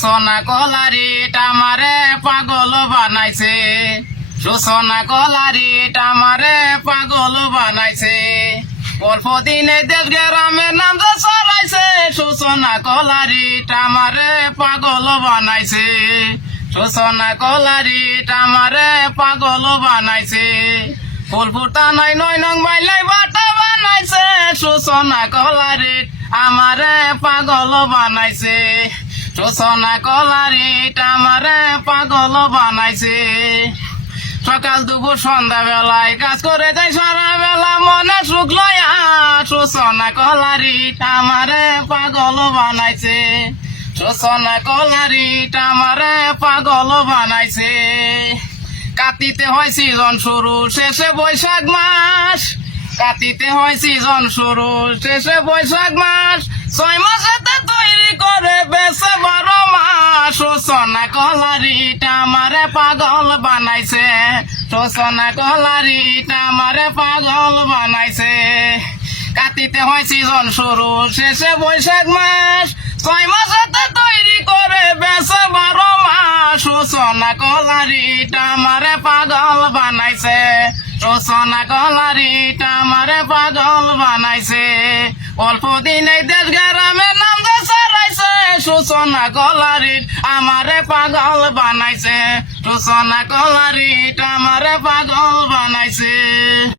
সোনা কলারিট আমারে পাগল বানাইছে, সোনা কলারিট আমারে পাগল বানাইছে। অল্প দিনে দেশ গ্রামের নাম যে ছড়াইছে, সোনা কলারিট আমারে পাগল বানাইছে, সোনা কলারিট আমারে পাগল বানাইছে। ফুল ফুটা নাই নয় নং মাইলাই বাটা বানাইছে, সোনা কলারিট আমারে পাগল বানাইছে, সোনা কলারিট আমারে পাগল বানাইছে। সকাল দুপুর সন্ধ্যা বেলায় কাজ করে যাই সারা বেলা, মনে সুখ লয়া সোনা কলারিট আমারে পাগল বানাইছে, সোনা কলারিট আমারে পাগল বানাইছে। কাটিতে হয় সিজন শুরু শেষে বৈশাখ মাস, কাটিতে হয় সিজন শুরু শেষে বৈশাখ মাস। 6 মাসেতে তৈরি করে বেছে 12 মাস, সোনা কলারিট আমারে পাগল বানাইছে, সোনা কলারিট আমারে পাগল বানাইছে। কাটিতে হয় সিজন শুরু শেষে বৈশাখ মাস, 6 মাসেতে তৈরি করে বেছে 12 মাস, সোনা কলারিট আমারে পাগল বানাইছে, সোনা কলারিট আমারে পাগল বানাইছে। অল্প দিনে দেশ গ্রামের নাম যে ছড়াইছে, সোনা কলারিট আমারে পাগল বানাইছে, সোনা কলারিট আমারে পাগল বানাইছে।